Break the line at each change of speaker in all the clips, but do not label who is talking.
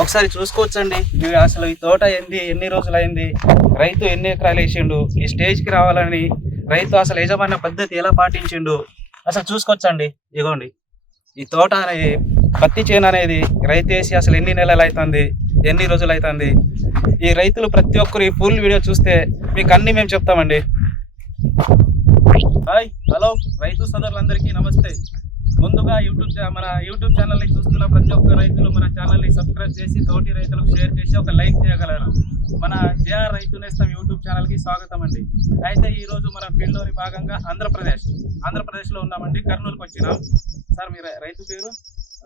ఒకసారి చూసుకోవచ్చండి. మీరు అసలు ఈ తోట ఏంది? ఎన్ని రోజులు అయింది రైతు ఎన్ని ఎకరాలు వేసిండు? ఈ స్టేజ్కి రావాలని రైతు అసలు యజమాన్య పద్ధతి ఎలా పాటించిండు? అసలు చూసుకోవచ్చండి. ఇగోండి. ఈ తోట అనేది పత్తి చేను అనేది రైతు వేసి అసలు ఎన్ని నెలలు అవుతుంది ఎన్ని రోజులు అవుతుంది ఈ రైతులు ప్రతి ఒక్కరు ఈ ఫుల్ వీడియో చూస్తే మీకు అన్ని మేము చెప్తామండి. హాయ్ హలో రైతు సోదరులందరికీ నమస్తే. ముందుగా యూట్యూబ్ మన యూట్యూబ్ ఛానల్ని చూస్తున్న ప్రతి ఒక్క రైతులు మన ఛానల్ని సబ్స్క్రైబ్ చేసి తోటి రైతులకు షేర్ చేసి ఒక లైక్ చేయగలరు. మన జేఆర్ రైతు నేస్తం యూట్యూబ్ ఛానల్కి స్వాగతం అండి. అయితే ఈ రోజు మన ఫీల్డ్లోని భాగంగా ఆంధ్రప్రదేశ్ ఆంధ్రప్రదేశ్లో ఉన్నామండి కర్నూలుకి వచ్చినాం. సార్ మీ రైతు పేరు?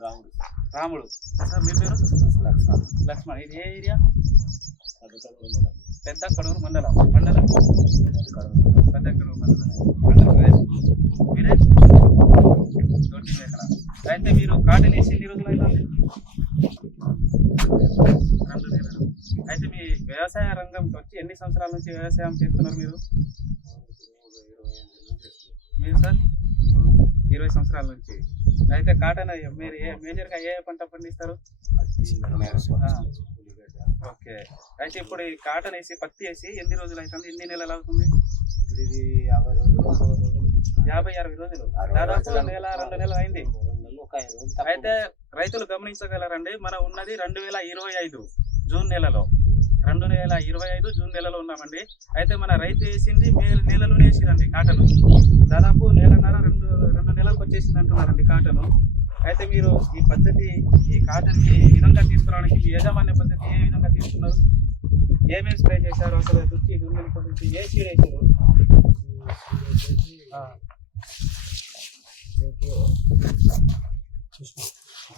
రాముడు.
రాముడు. సార్ మీ పేరు?
లక్ష్మణ్.
లక్ష్మణ్. ఇది ఏ ఏరియా? పెద్ద కడూరు మండలం మండలం. పెద్ద కడూరు మండలం ఆంధ్రప్రదేశ్ మీరే తోటి మేకల అయితే మీరు కాటన్ వేసి ఎన్ని రోజులు అవుతుంది రెండు నెలలు అయితే మీ వ్యవసాయ రంగంకి వచ్చి ఎన్ని సంవత్సరాల నుంచి వ్యవసాయం చేస్తున్నారు మీరు? మీరు సార్? ఇరవై సంవత్సరాల నుంచి. అయితే కాటన్ మీరు ఏ మేజర్గా ఏ పంట పండిస్తారు? ఓకే. అయితే ఇప్పుడు ఈ కాటన్ వేసి పత్తి వేసి ఎన్ని రోజులు అవుతుంది? ఎన్ని నెలలు అవుతుంది?
ఇది యాభై అరవై రోజులు
యాభై అరవై రోజులు. దాదాపు నెల రెండు నెలలు అయింది. అయితే రైతులు గమనించగలరండి మనం ఉన్నది రెండు వేల ఇరవై ఐదు జూన్ నెలలో. రెండు వేల ఇరవై ఐదు జూన్ నెలలో ఉన్నామండి. అయితే మన రైతు వేసింది మే నెలలోనే వేసిందండి కాటన్. దాదాపు నెలన్నర రెండు రెండు నెలలకు వచ్చేసింది అంటున్నారండి కాటన్. అయితే మీరు ఈ పద్ధతి ఈ కాటన్ ఈ విధంగా తీసుకురావడానికి మీ యాజమాన్య పద్ధతి ఏ విధంగా తీసుకున్నారు? ఏమేమి స్ప్రే చేశారు? అసలు దుక్కి దున్నిన పద్ధతి ఏ సీడ్ వేసారు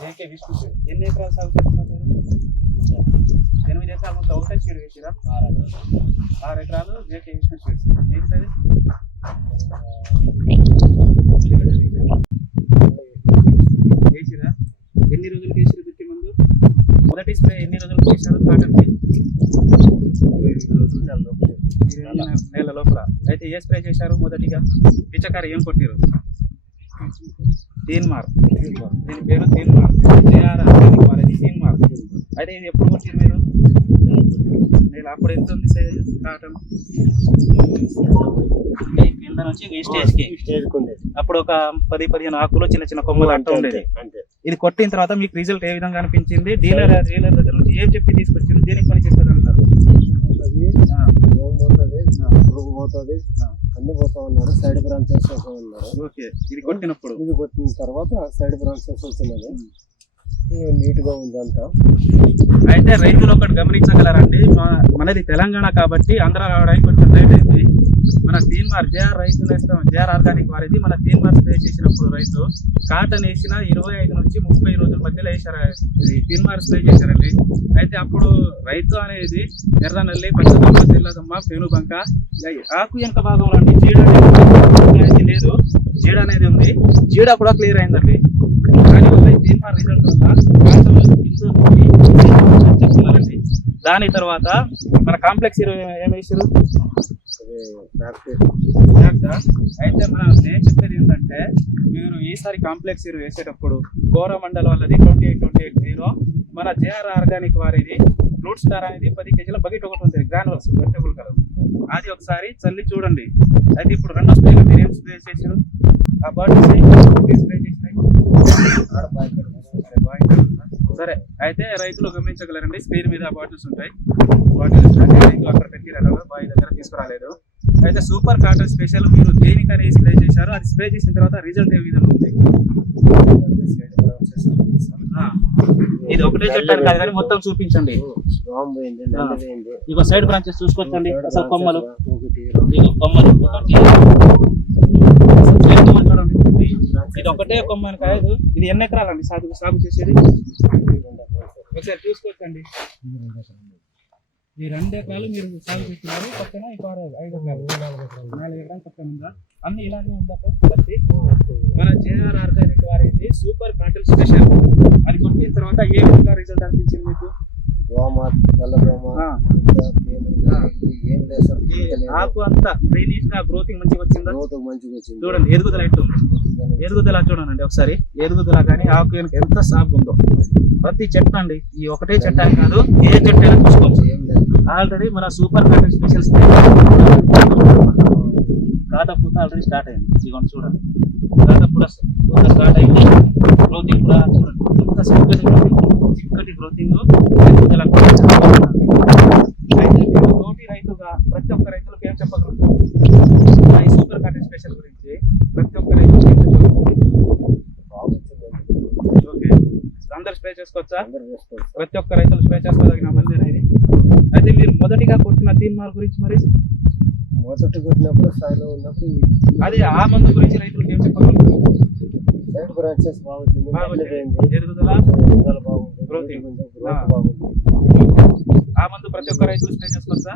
జేకే విష్ణు ఎన్ని ఎకరాలు సాగు చేస్తున్నారు మీరు? ఎనిమిది ఎకరాలు మొత్తం ఒకటే సీడ్ వేసిరా
ఆరు ఎకరాలు.
జేకే విష్ణు సీడ్స్ మిగతాది వేసిరా ఎన్ని రోజులు వేసిరు దుక్కి ముందు? మొదటి స్ప్రే ఎన్ని రోజులు చేశారు కాటన్కి
నెల లోపలే.
అయితే ఏ స్ప్రే చేశారు మొదటిగా? పిచ్చకారి ఏం కొట్టిరు తీన్మార్. దీని పేరు తీన్మార్. JR organic Teenmar. అయితే ఇది ఎప్పుడు కొట్టిరు మీరు? నేను అప్పుడు ఎంత ఉంది సైజ్ కాటన్? అంటే కింద నుంచి ఈ స్టేజ్కి. అప్పుడు ఒక పది పదిహేను ఆకులు చిన్న చిన్న కొమ్మలు అంటూ ఉండేది. ఇది కొట్టిన తర్వాత మీకు రిజల్ట్ ఏ విధంగా అనిపించింది? డీలర్ డీలర్ దగ్గర నుంచి ఏం చెప్పి తీసుకొచ్చింది దేనికి పని చేస్తారు అంటారు
పోతుంది, అన్ని పోతా ఉన్నారు సైడ్ బ్రాంచెస్ వస్తూ ఉన్నారు.
ఓకే ఇది కొట్టినప్పుడు.
ఇది కొట్టిన తర్వాత సైడ్ బ్రాంచెస్ వచ్చినది నీట్గా ఉంది
అయితే రైతులు ఒకటి గమనించగలరండి మనది తెలంగాణ కాబట్టి ఆంధ్ర రావడానికి కొంచెం లేట్ అయింది. మన తీన్మార్ జేఆర్ రైతులు వేస్తాం జేఆర్ ఆర్గానిక్ వారిది మన తీన్మార్ స్ప్రే చేసినప్పుడు రైతు కాటన్ వేసిన ఇరవై ఐదు నుంచి ముప్పై రోజుల మధ్యలో వేసారు ఇది తీన్మార్ స్ప్రే చేశారండి. అయితే అప్పుడు రైతు అనేది ఎర్రనల్లి పచ్చదమ్మ తెల్లదమ్మ పెనుబంక ఆకు వెనక భాగంలో అండి? జీడ అనేది లేదు. జీడ అనేది ఉంది. జీడ కూడా క్లియర్ అయిందండి. రిజల్ట్ చెప్తున్నారండి దాని తర్వాత మన కాంప్లెక్స్ ఏమి వేసారు అయితే మన నేను చెప్పేది ఏంటంటే మీరు ఈసారి కాంప్లెక్స్ ఇరు వేసేటప్పుడు కోరమండల్ వాళ్ళది twenty eight twenty eight zero మన జేఆర్ ఆర్గానిక్ వారిది ఫ్రూట్ స్టార్ అనేది పది కేజీల బకెట్ ఒకటి ఉంటుంది గ్రానువల్స్ వెజిటబుల్ కలర్. అది ఒకసారి చల్లి చూడండి. అయితే ఇప్పుడు రెండో స్ప్రే మీరు ఏం స్ప్రే చేసారు సరే, అయితే రైతులు గమనించగలరండి. స్పీడ్ మీద బాటిల్స్ ఉంటాయి. బాటిల్స్ రైతులు అక్కడ పెట్టిరారు బావి దగ్గర తీసుకురాలేదు. అయితే సూపర్ కాటన్ స్పెషల్ మీరు దేనికని స్ప్రే చేశారు అది స్ప్రే చేసిన తర్వాత రిజల్ట్ ఏ విధంగా ఉంది? ఇది ఒకటే చెప్పారు కాదు కానీ మొత్తం చూపించండి. ఇక సైడ్ బ్రాంచెస్ చూసుకోవచ్చండి. అసలు కొమ్మలు. కొమ్మలు. ఒకటి ఇది ఒకటే కొమ్మని కాదు ఇది ఎన్ని ఎకరాలండి సాగు? సాగు చేసేది? ఒకసారి చూసుకోవచ్చండి. ఈ రెండు ఎకరాలు మీరు సాగు చేస్తున్నారు. పక్కన ఇంకో ఐదు ఎకరాలు. నాలుగు ఎకరాలు పక్కన ఉందా? అన్ని ఇలాగే ఉందా? బట్టి మన జేఆర్ ఆర్గానిక్ వారి సూపర్ కాటల్ స్పెషల్. అది కొట్టిన తర్వాత ఏ విధంగా రిజల్ట్ అనిపించింది మీకు?
దోమ తెల్ల దోమ ఏం లేదు
ఆకు అంతా గ్రీనిష్గా గ్రోతింగ్ మంచిగా వచ్చిందా?
గ్రోత్ మంచిగా వచ్చింది.
చూడండి ఎదుగుదల ఎట్టుంది ఎదుగుదల చూడండి ఒకసారి. ఎదుగుదల కానీ ఆకు ఎంత సాగు ఉందో. ప్రతి చెట్టు అండి ఈ ఒకటే చెట్టు అని కాదు ఏ చెట్టు అయినా చూసుకోవచ్చు.
ఏం లేదు.
ఆల్రెడీ మన సూపర్ కంటెంట్ స్పెషల్ కాత పూత ఆల్రెడీ స్టార్ట్ అయింది. ఇదిగోండి చూడండి. కాత స్టార్ట్ అయింది. గ్రోతింగ్ కూడా చూడండి. ఎంత చక్కటి గ్రోతింగ్ చాలా బాగుందండి. అయితే మీరు తోటి రైతుగా ప్రతి ఒక్క రైతులకు ఏం ఈ సూపర్ స్పెషల్ గురించి ప్రతి ఒక్క ఏం
బాగుంటుంది
ఓకే. అందరు స్ప్రే చేసుకోవచ్చా? ప్రతి ఒక్క రైతులు స్ప్రే చేసుకోదగిన మంది అనేది అయితే మీరు మొదటిగా కొట్టిన తీర్మాల గురించి మరి?
మొదటి కొట్టినప్పుడు స్థాయిలో ఉన్నప్పుడు
అది ఆ మందు గురించి రైతులకు ఏం చెప్పగలుగుతారు?
బ్రాంచెస్ బాగుంటుంది.
ఎదుగుదల
బాగుంది
ఆ.
గ్రోత్ బాగుంది
ఆ మందు ప్రతి ఒక్క రైతులు స్ప్రే చేసుకోవచ్చా?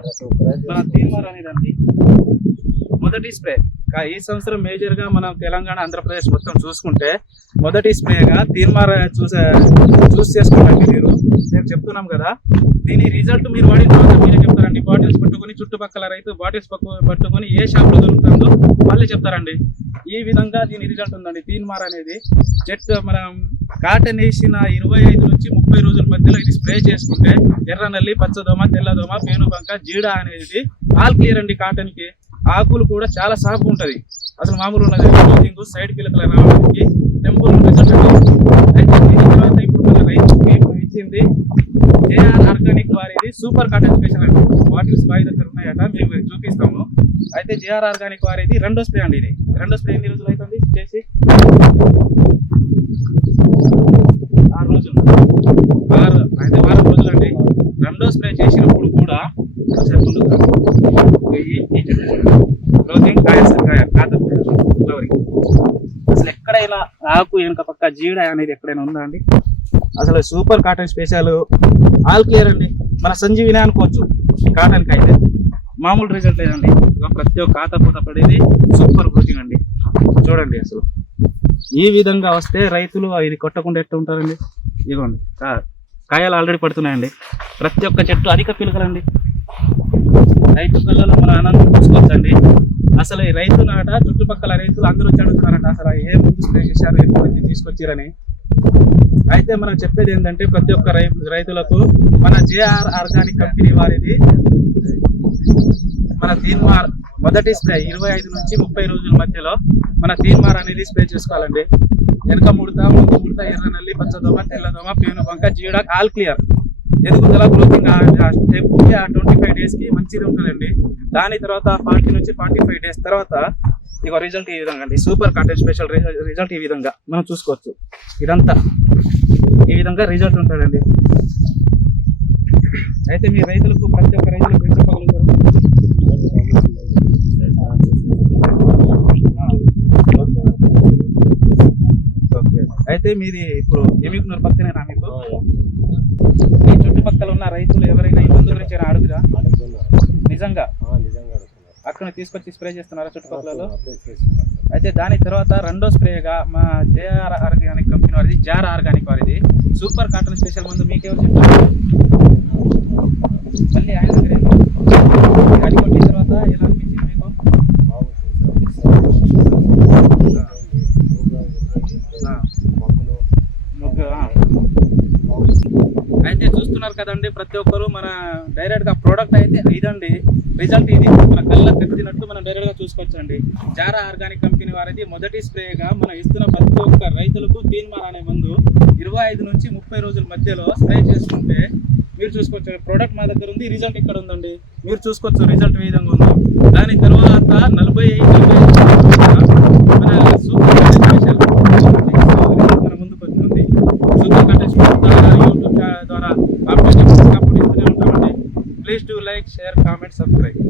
రైతు
మన తీర్మార్ అనేదండి మొదటి స్ప్రే. ఈ సంవత్సరం మేజర్గా మనం తెలంగాణ ఆంధ్రప్రదేశ్ మొత్తం చూసుకుంటే మొదటి స్ప్రేగా తీర్మార్ చూసే చూస్ చేసుకోండి మీరు. నేను చెప్తున్నాం కదా దీని రిజల్ట్ మీరు వాడిన తర్వాత మీరే చెప్తారండి. బాటిల్స్ పట్టుకొని చుట్టుపక్కల రైతు బాటిల్స్ పట్టుకొని ఏ షాప్లో దొరుకుతుందో మళ్ళీ చెప్తారండి. ఈ విధంగా దీని రిజల్ట్ ఉందండి. తీన్మార్ అనేది చెట్టు మనం కాటన్ వేసిన ఇరవై ఐదు నుంచి ముప్పై రోజుల మధ్యలో ఇది స్ప్రే చేసుకుంటే ఎర్ర నల్లి పచ్చదోమ తెల్లదోమ పేనుబంక జీడ అనేది ఆల్ క్లియర్ అండి కాటన్కి. ఆకులు కూడా చాలా సాఫ్గా ఉంటది. అసలు మామూలు ఉన్నది. సైడ్ పిల్లకలు రావడానికి టెంపుల్ రిజల్ట్ అండి అయితే దీని తర్వాత ఇప్పుడు మన రైతుకి ఇచ్చింది JR organic super cotton special అండి. బాటిల్స్ బాయ్ దగ్గర ఉన్నాయట మేము చూపిస్తాము. అయితే జేఆర్ ఆర్గానిక్ వారిది రెండో స్ప్రే అండి ఇది. రెండో స్ప్రే ఎన్ని రోజులు అవుతుంది? చేసి? ఆరు రోజులు. ఆరు అయితే వారం రోజులు అండి. రెండో స్ప్రే చేసినప్పుడు కూడా ఒకసారి ముందుకు ఫ్లవరింగ్. అసలు ఎక్కడైనా ఆకు వెనుక పక్క జీడ అనేది ఎక్కడైనా ఉందా అండి? అసలు super cotton special. All clear అండి. మన సంజీవిని అనుకోవచ్చు. కాటన్కి అయితే మామూలు రిజల్ట్ లేదండి. ప్రతి ఒక్క ఆత పూత పడేది సూపర్ గ్రోతింగ్ అండి. చూడండి అసలు. ఈ విధంగా వస్తే రైతులు ఇది కొట్టకుండా ఎట్టు ఉంటారండి? ఇదిగోండి. కా- కాయలు ఆల్రెడీ పడుతున్నాయండి. ప్రతి ఒక్క చెట్టు అధిక పిలకలండి. రైతు పిల్లలు మన ఆనందం చూసుకోవచ్చండి. అసలు ఈ రైతు నాట చుట్టుపక్కల రైతులు అందరూ వచ్చి అడుగుతున్నారంట అసలు ఏ ముందు స్ప్రే చేశారు? ఎక్కడి నుంచి తీసుకొచ్చారని? అయితే మనం చెప్పేది ఏంటంటే ప్రతి ఒక్క రైతులకు మన జేఆర్ ఆర్గానిక్ కంపెనీ వారిది మన తీన్మార్ మొదటి స్ప్రే ఇరవై ఐదు నుంచి ముప్పై రోజుల మధ్యలో మన తీన్మార్ అనేది స్ప్రే చేసుకోవాలండి. వెనక ముడత ముందు ముడత ఎర్ర నల్లి పచ్చదోమ తెల్లదోమ పేను బంక జీడ ఆల్ క్లియర్. ఎదుగుదల గ్రోతింగ్ ఆ ట్వంటీ ఫైవ్ డేస్కి మంచిది ఉంటుందండి. దాని తర్వాత ఫార్టీ నుంచి ఫార్టీ ఫైవ్ డేస్ తర్వాత ఇక రిజల్ట్ ఈ విధంగా అండి. సూపర్ కాటన్ స్పెషల్ రిజల్ట్ ఈ విధంగా. మనం చూసుకోవచ్చు. ఇదంతా. ఈ విధంగా రిజల్ట్ ఉంటుందండి. అయితే మీ రైతులకు ప్రతి ఒక్క రైతులకు ఏం చెప్పగలుగుతారు అయితే మీది ఇప్పుడు ఎమికున్నర పక్కనేనా మీకు? మీ చుట్టుపక్కల ఉన్న రైతులు ఎవరైనా మందు గురించి అడుగురా? నిజంగా. అక్కడ తీసుకొచ్చి స్ప్రే చేస్తున్నారా. చుట్టుపక్కల. అయితే దాని తర్వాత రెండో స్ప్రేగా మా జేఆర్ ఆర్గానిక్ కంపెనీ వారిది జార్ ఆర్గానిక్ వారిది సూపర్ కాటన్ స్పెషల్ మందు మీకెవరు చెప్పారు మళ్ళీ ఆయన దగ్గర ఎందుకు? తర్వాత ఎలా అనిపించింది మీకు ఆ, ముగ్గు, ఆ. అయితే చూస్తున్నారు కదండి ప్రతి ఒక్కరు మన డైరెక్ట్గా ప్రోడక్ట్ అయితే ఇదండి. రిజల్ట్ ఇది. మన కళ్ళ తెచ్చినట్టు మనం డైరెక్ట్గా చూసుకోవచ్చండి. జారా ఆర్గానిక్ కంపెనీ వారిది మొదటి స్ప్రేగా మనం ఇస్తున్న ప్రతి ఒక్క రైతులకు తీన్మార్ అనే మందు ఇరవై ఐదు నుంచి ముప్పై రోజుల మధ్యలో స్ప్రే చేసుకుంటే మీరు చూసుకోవచ్చు. ప్రోడక్ట్ మా దగ్గర ఉంది రిజల్ట్ ఇక్కడ ఉందండి. మీరు చూసుకోవచ్చు రిజల్ట్ ఏ విధంగా ఉందో. దాని తర్వాత నలభై నలభై ఐదు రోజుల మన సూపర్ స్పెషల్ మన ముందుకు వచ్చింది సూపర్ కంటెస్ట్ ద్వారా యూట్యూబ్ ఛానల్ ద్వారా అప్డేట్ ఎప్పటికప్పుడు ఇస్తూనే ఉంటామండి please do like share comment subscribe